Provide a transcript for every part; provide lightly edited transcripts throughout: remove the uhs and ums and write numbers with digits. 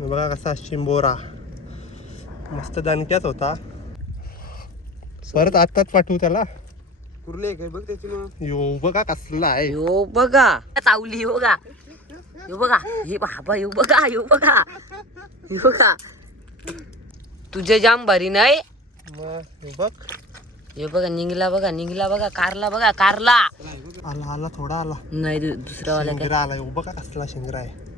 बघा कसा चिंबोरा मस्त दणक्याच होता. परत आत्ताच पाठवू त्याला. कुर्ले काय बघ त्याची मग. यो बघा कसला आहे. यो बघा चावली हो बघा. यो बघा हे बाबा यो बघा यो बघा यो बघा. तुझे जाम भारी नाही. मग यो बघ. हे बघा निघला बघा कारला बघा कारला. आला थोडा आला. नाही दुसरा वाला काय. शिंगरा आला. यो बघा कसला शिंगरा आहे.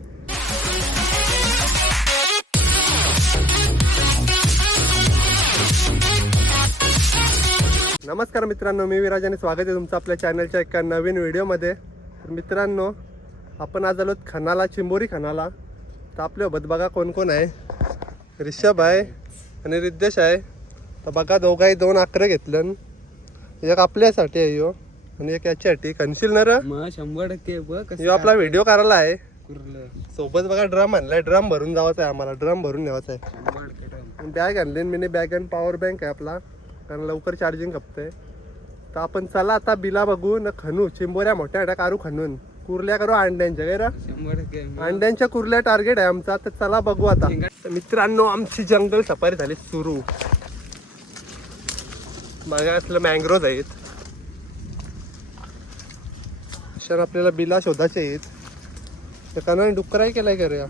नमस्कार मित्रांनो, मी विराज आणि स्वागत आहे तुमचं आपल्या चॅनलच्या एका नवीन व्हिडिओमध्ये. तर मित्रांनो, आपण आज आलो खनाला, चिंबोरी खनाला. तर आपल्यासोबत बघा कोण कोण आहे. ऋषभ आहे आणि रिद्धेश आहे. तर बघा दोघाही 2 आकडे घेतलं. एक आपल्यासाठी आहे यो आणि एक याच्यासाठी. खनशील ना र मग 100% बघ कसं. यो आपला व्हिडिओ करायला आहे. कुर्लं सोबत बघा ड्रम आणलाय. ड्रम भरून जावायचा आहे आम्हाला. ड्रम भरून न्यावायचा आहे. 100% बॅग आणली मिनी बॅग आणि पॉवर बँक आहे आपला, कारण लवकर चार्जिंग खपते. तर आपण चला आता बिला बघू न खनू. चिंबोऱ्या मोठ्या मोठ्या कारू खणून कुर्ल्या करू अंड्यांच्या. काय रा 100% अंड्यांच्या कुर्ल्या टार्गेट आहे आमचा. तर चला बघू आता. तर मित्रांनो, आमची जंगल सफारी झाली सुरू. बघा असलं मँग्रोज आहेत. अशा आपल्याला बिला शोधायचे आहेत. तर कारण डुकराई केलाय करूया.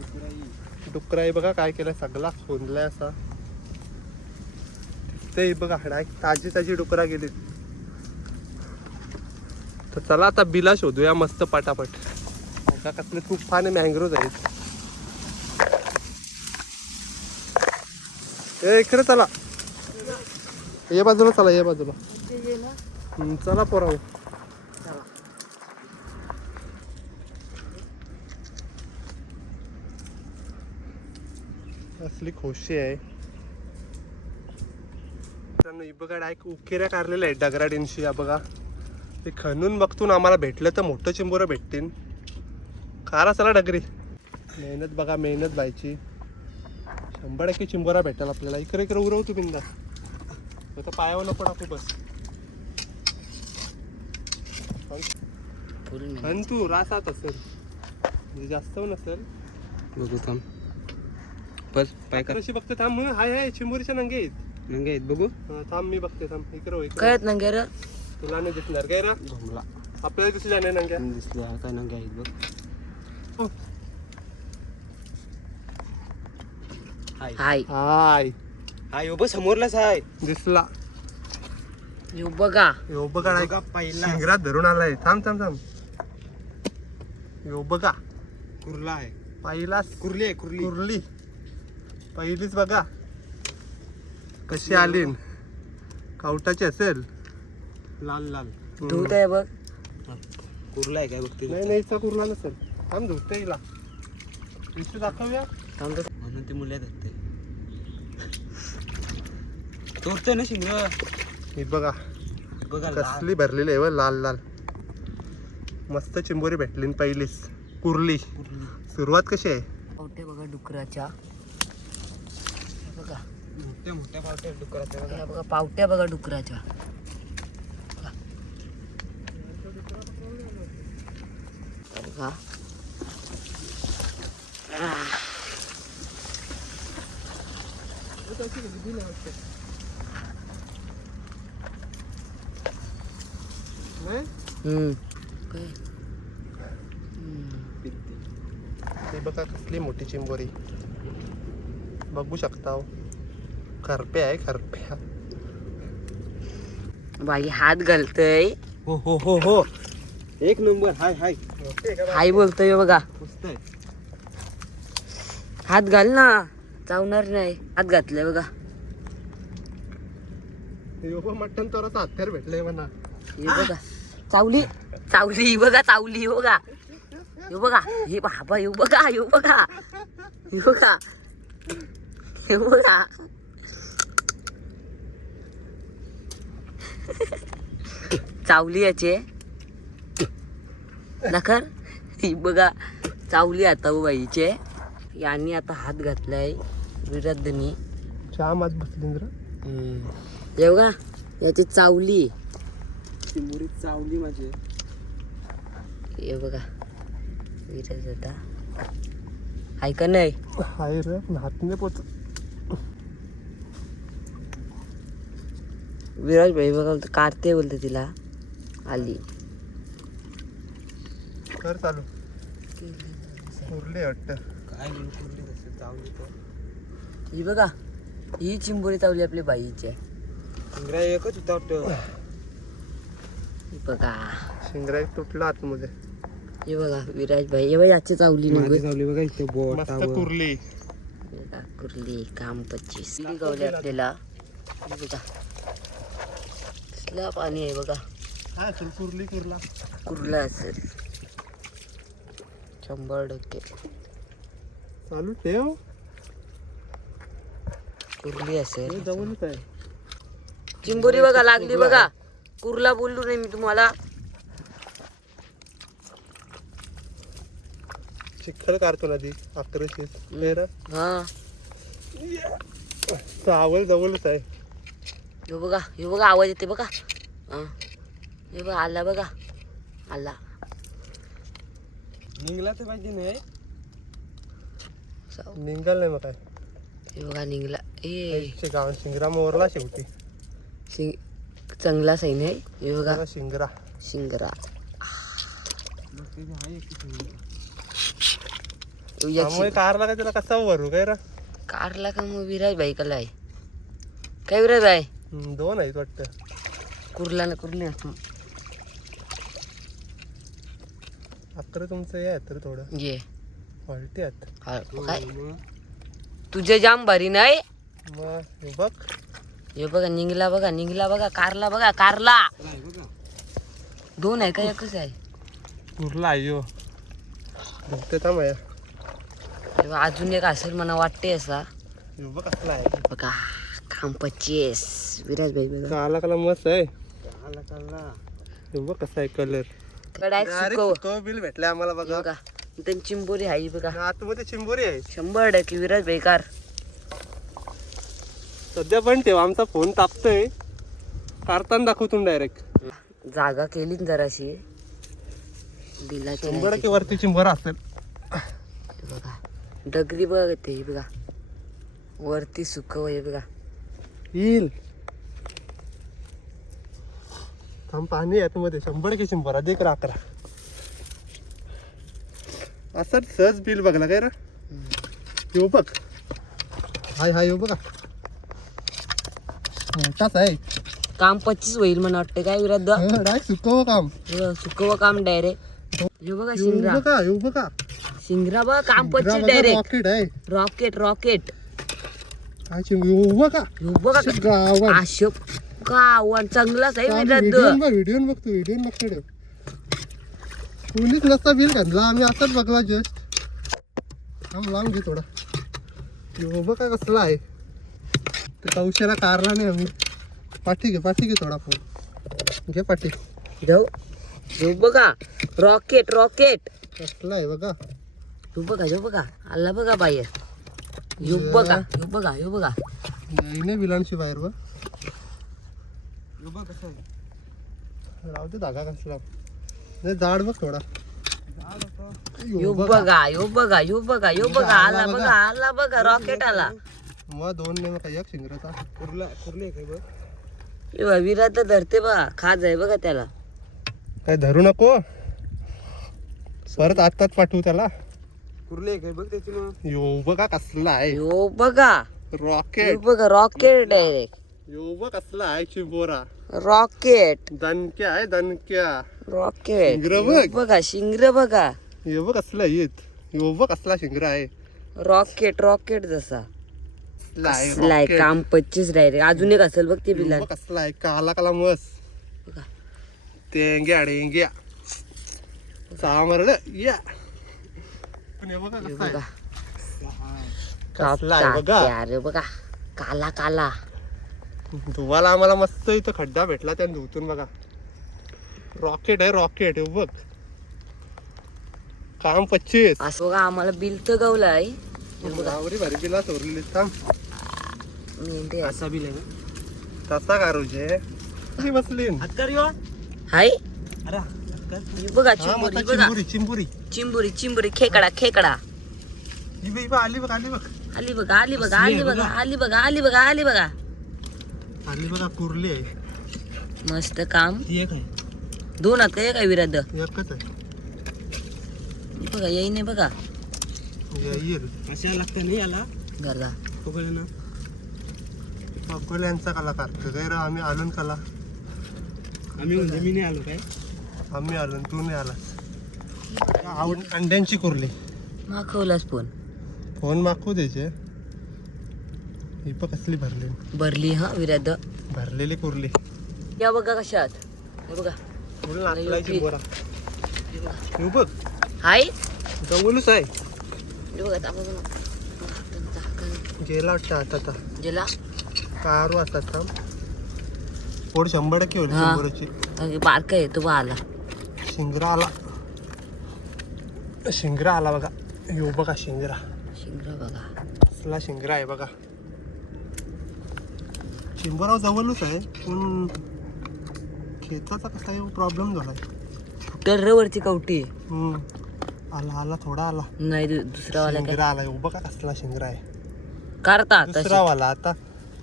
डुकराई बघा काय केलंय, सगळा खोदलाय असा. ते बघा ताजी ताजी डुकरा गेली. तर चला आता बिला शोधूया मस्त पटापट. बघा कसले तुफान मँग्रोज आहेत. ए इकडे चला, ये बाजूला चला, ये बाजूला. चला पोराव. असली खोशी आहे. ही बघा डायरेक्ट उकेऱ्या कारलेल्या आहेत दगडाडींशी. बघा ते खणून बघतून आम्हाला भेटलं तर मोठं चिंबोरं भेटतील. कारा चला डगरी. मेहनत बघा, मेहनत बायची. 100% चिंबोरा भेटेल आपल्याला. इकडे इकडे उरव तू बिंदा. आता पायावर नको टाकू बस. खण तू रासात असेल म्हणजे जास्त नसेल. बघू थांब. बस पाय कर. कशी बघते थांब. हाय हाय चिंबोरीच्या नंगे आहेत. नंगे आहेत बघू. थांब मी बघते. थांब इकडे काय नंगे र. तुला नाही दिसणार काय रा. घुमला आपल्याला दिसली जाणे नंग्या. दिसले हा काय नंगे आहेत बघ. हाय हाय हाय हाय यो बघ समोरलाच आहे. दिसला. यो बघा यो बघा बघा पहिला शिंगरात धरून आलाय. थांब थांब थांब. यो बघा कुर्ला आहे. पहिलाच कुर्ली आहे कुर्ली. कुर्ली पहिलीच बघा कशी आली. कावटाची असेल. लाल लाल धूत आहे बघ. कुर्ला आहे काय बघते. नाही नाही इथं कुर्ला नसेल. थांब धुते हिला. इथे दाखवूया. म्हणून ती मुले धरते. तोडतोय ना शिंग. ही बघा बघा कसली भरलेली आहे व लाल लाल. मस्त चिंबोरी भेटली पहिलीच. कुर्ली. सुरुवात कशी आहे. पावटे बघा डुकराच्या. बघा मोठ्या मोठ्या पावट्या डुकराच्या बघा. बघा पावट्या बघा डुकराच्या. बघा काय ही बघा कसली मोठी चिंबोरी. बघू शकता हो. खरप्या आहे खरप्या. बाई हात घालतय. हो हो हो हो एक नंबर. हाय हाय हाय बोलतोय बघा. मस्त आहे. हात घाल ना, चावणार नाही. हात घातलंय बघा. यो मटण तोराचा हत्यार भेटलंय म्हणा. हे बघा चावली चावली. ही बघा चावली हो बघा. हे बघा हे बाबा येऊ बघा येऊ बघा हे बघा हे बघा. चावली याचे नखर. ही बघा चावली आता बाईचे. यांनी आता हात घातलाय विराधनी. चहा आज बसली हे बघा याची चावली. चिंबोरी चावली माझी. हे बघा विराज आता हाय का नाही? हाय रे पण हात नाही पोच. विराज भाई बघा बोलतो कारते बोलते तिला आली. कर चालू उरले वाटतं. काय कुर्ली कसं चावली तर ही बघा ही चिंबोरी चावली आपली बाईची आहे. इंग्रा एकच होता वाटतं. ही बघा शिंगरा एक तुटला आतमध्ये. हे बघा विराज भाई हे बघा याची चावली माझी नाही चावली बघा इथे बोट मस्त कुरली. बघा कुर्ली काम 25 गावली आपल्याला. हे बघा कसला पाणी आहे बघा. हा कुरली कुरला. कुर्ला असेल 100%. चालू ठेव. कुर्ली असेल. जवळच आहे. चिंबोरी बघा लागली बघा. कुर्ला बोललो नाही मी तुम्हाला. चिखल काढतो ना ती आकर्षित. हा चावल जवळच आहे. हे बघा आवाज येते बघा. हा हे बघा आला बघा आला. निघला तर पाहिजे नाही. निघाल नाही मग काय. हे बघा निघला. ए गाव शिंगरा मोरला शेवटी. चांगला सैन आहे. हे बघा बघा शिंगरा. शिंगरा. त्यामुळे कारला काय त्याला कसा भरू काय रा. कारला का मग विराज भाई कला आहे काय विराज भाई. 2 आहेत वाटतं. कुर्ला ना कुर्ली अकरा तुमचं हे आहे तर थोडं ये फॉल्टी आहेत. काय तुझे जाम भारी नाही. मग हे बघ हे बघा निघला बघा कारला बघा कारला. 2 आहे का एकच आहे. कुरला आयो बघते थांबया. अजून एक असेल मला वाटते असा. हे बघ कसला आहे. बघा काम 25 विराज भाई बघा. काला काला मस्त आहे. काला हे बघ कसा आहे कलर. डायरेक्ट सुकव. बिल भेटले आम्हाला बघा. बघा त्यांची चिंबोरी आहे बघा. आतमध्ये चिंबोरी आहे. 100% विराज भाई कार. सध्या पण ठेव आमचा फोन तापतोय. काढताना दाखवतो डायरेक्ट. जागा केली ना जराशी बिलाची 100% वरती चिंबर असेल. बघा डगरी बघा ते बघा वरती सुकव आहे बघा. येईल थांब पाणी आहे आतमध्ये. 100% चिंबर अधिक राकरा असं सहज बिल बघला काय रा. येऊ बघ हाय येऊ बघा मोठाच आहे. काम 25 होईल मला वाटतं काय विराज. डायरेक्ट सुकव काम. सुकव काम डायरेक्ट. हे बघा शिंगरा. येऊ बघा शिंगरा बघा काम 25 डायरेक्ट. रॉकेट आहे. रॉकेट काय येऊ बघा. हे बघा गावात आशप गावान चांगलाच आहे विराज. व्हिडिओ बघतो व्हिडिओ बघतो रे. पोलीस नसता बिल घातला आम्ही असंच बघला जस्ट. लांब घे थोडा. येऊ बघा कसला आहे. ते कौशला कारला नाही आम्ही. पाठी घे थोडा फोन घे पाठी. जाऊ हे बघा रॉकेट कसला आहे बघा. हे बघा आला बघा बाहेर. हे बघा नाही विलांची बाहेर बघ. बघ कसं आहे. राहू दे धागा कसला. नाही जाड बघ थोडा. यो बघा आला बघा रॉकेट आला. मग 2 नाही मग एक शिंगराचा. कुर्ली काय बघ. विराट धरते बा खाज आहे बघा त्याला. काय धरू नको परत आत्ताच पाठवू त्याला. कुर्ली काय बघ त्याची मग. यो बघा कसला आहे. यो बघा रॉकेट डायरेक्ट. यो बघ कसला आहे चिंबोरा. रॉकेट दणक्या आहे दणक्या. रॉकेट शिंगरं बघ. बघा शिंगर बघा. यो बघ कसला येत. यो बघ कसला शिंगरा आहे. रॉकेट जसा कसला आहे काम 25 डायरेक्ट. अजून एक असेल बघ ते बिला. कसला आहे काला काला मस्त. बघा डेंग्या सामरड या. पण हे बघा कसला बघा आहे. कसला आहे बघा. अरे बघा काला धुवाला आम्हाला मस्त इथं खड्डा भेटला त्या धुतून बघा. रॉकेट आहे हे बघ काम 25. असं बघा आम्हाला बिल तर गवलाय. गावरी भारी बिला चोरलेली थांब. मेंढे असा बिल आहे ना. तसा कारूचे बसली. हाय अरे हे बघा चिंबोरी बघा चिंबुरी चिंबोरी खेकडा आली बघ आली बघा आली बघा आली बघा आली बघा आली बघा आली बघा आली बघा कुर्ली आहे. मस्त काम. ती एक आहे. दोन हात काय काय विराध एकच आहे. बघा येई नाही बघा येईल अशा लागतं नाही याला घरला पकडलं ना. अकोल्यांचा कलाकार गैर आम्ही आलो न कला. आम्ही म्हणजे मी नाही आलो काय. आम्ही आलो न तू नाही आला. अंड्यांची कुर्ली. माखवलाच फोन मागू द्यायचे. ही पण कसली भरली भरली हा विराध. भरलेली कुर्ली. या बघा कशात हे बघा फुल नाचलायची बोरा. हे बघ हाय जवळच आहे. हे बघा तांबा बघा. गेला वाटतं आता गेला कारू असतात थांब. पोड 100% होईल हा. बोराची. बारका आहे तो बा आला. शिंगरा आला बघा. हे बघा शिंगरा. शिंगरा बघा असला शिंगरा आहे बघा. चिंबराव जवळच आहे पण खेचाचा कसा प्रॉब्लेम झालाय. टर्रवरची कवटी आला थोडा आला. नाही दुसरा वाला काय शिंगरा आला. हे बघा कसला शिंगरा आहे. करता दुसरा वाला.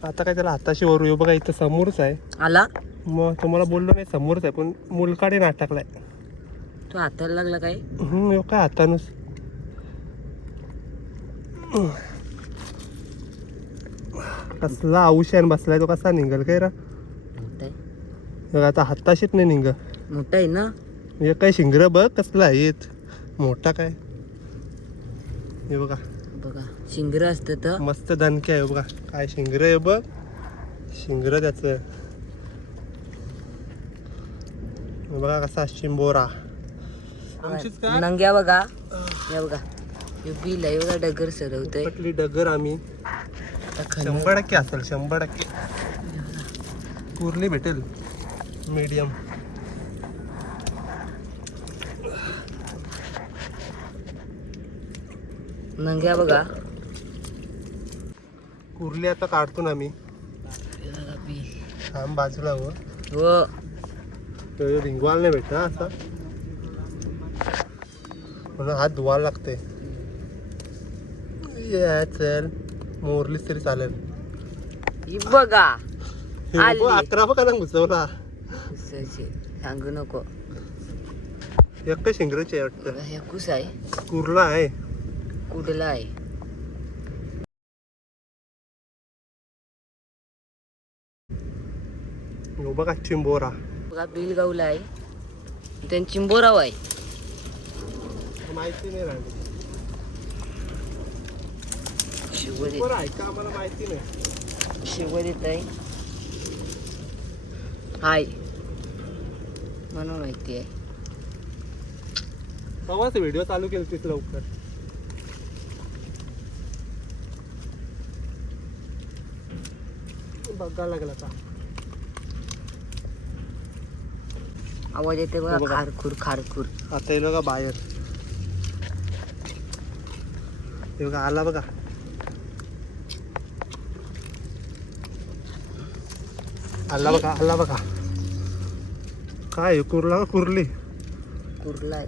आता काय त्याला हाताशी वरू. हे बघा इथं समोरच आहे. आला मग तुम्हाला बोललो नाही समोरच आहे पण मुलकाडे नाटकलाय. तो हाताला लागला काय हे काय हातानुस. कसला औषण बसलाय तो. कसा निघल काय रा. मोठा आहे बघ आता हाताशीच नाही निघ. मोठा आहे ना. हे काय शिंगर बघ कसला आहेत. मोठा काय हे बघा. बघा शिंगर असतं तर मस्त दणके आहे बघा. काय शिंगर आहे बघ. शिंगर त्याच बघा कसा चिंबोरा. नंग्या बघा. या बघा हे बिल आहे बघा. डगर सरवतोय पटली डगर. आम्ही 100% असेल 100% कुर्ली भेटेल मीडियम. नंग्या बघा. कुर्ली आता काढतो ना आम्ही. हे बघा बिल. थांब बाजूला हो. हो रिंगवाल नाही भेटत असा म्हणून हात धुवायला लागते. चल मोरलीच तरी चालेल. ही बघा आली. 11 बघा ना घुसवला. सांगू नको. एक शिंगराची आहे वाटतं. बघा, हे कुस आहे कुर्ला आहे. कुठला आहे हो बघा चिंबोरा. बघा बिल गावला आहे. त्यांची चिंबोराव आहे. माहिती नाही राहिली. शिवर बरं आहे का आम्हाला माहिती नाही. शिवर येत आहे. हाय म्हणून माहिती आहे. तेव्हाच व्हिडिओ चालू केली तीच लवकर. बघायला लागला का आवाज येते बघा. बघा. खारखूर खारखूर. आता येईल बघा बाहेर. हे बघा आला बघा. आला बघा. काय कुर्ला का कुर्ली. कुर्ला आहे.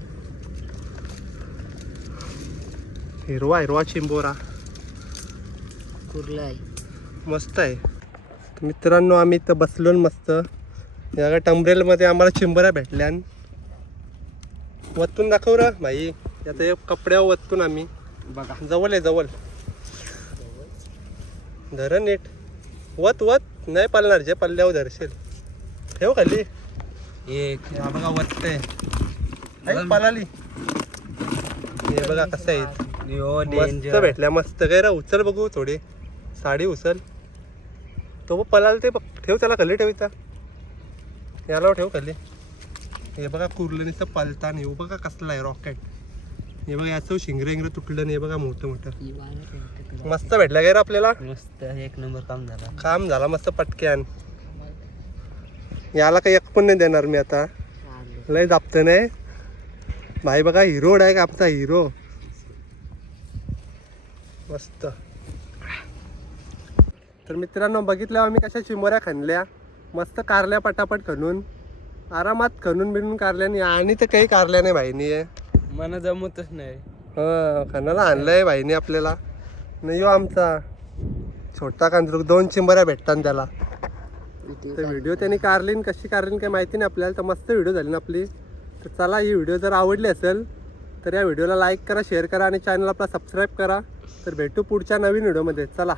हिरवा चिंबोरा कुर्ला आहे. मस्त आहे. तर मित्रांनो आम्ही इथं बसलो मस्त. या टंबरेलमध्ये आम्हाला चिंबोऱ्या भेटल्या. वत्तून दाखव र भाई. आता हे कपड्यावर वत्तून आम्ही बघा जवळ आहे जवळ. धर नीट. वत नाही पालणार. जे पल्ल्यावर धरशील ठेव खाली. एक हा बघा वत्ते पलाली. हे बघा कसं आहे. मस्त भेटल्या. मस्त काय रा. उचल बघू थोडी साडी उचल. तो पलाल ते ठेव. त्याला खाली ठेवायचा. याला ठेव खाली. हे बघा कुर्लं नुसतं पलता नाही. बघा कसला आहे रॉकेट. हे बघा याचं शिंगरे तुटलं नाही. बघा मोठं मस्त भेटलं काय रे आपल्याला. मस्त एक नंबर काम झाला मस्त पटक्यान. याला काही एक पण नाही देणार मी आता. लय दाबतं नाही भाई. बघा हिरो आहे का आमचा हिरो. मस्त. तर मित्रांनो बघितल्या आम्ही कशा चिंबोऱ्या खणल्या. मस्त कारल्या पटापट खणून आरामात खणून बिनून कारल्याने. आणि तर काही कारल्या नाही भाईनी. मला जमतच नाही. हा खानाला आणलंय भाईने आपल्याला. नाही यो आमचा छोटा कांजरूक 2 चिंबऱ्या भेटतात त्याला. तर व्हिडिओ त्यांनी काढली कशी काढली काही माहिती नाही आपल्याला. तर मस्त व्हिडिओ झाली ना आपली. तर चला ही व्हिडिओ जर आवडली असेल तर या व्हिडिओला लाईक करा, शेअर करा आणि चॅनल आपला सबस्क्राईब करा. तर भेटू पुढच्या नवीन व्हिडिओमध्ये. चला.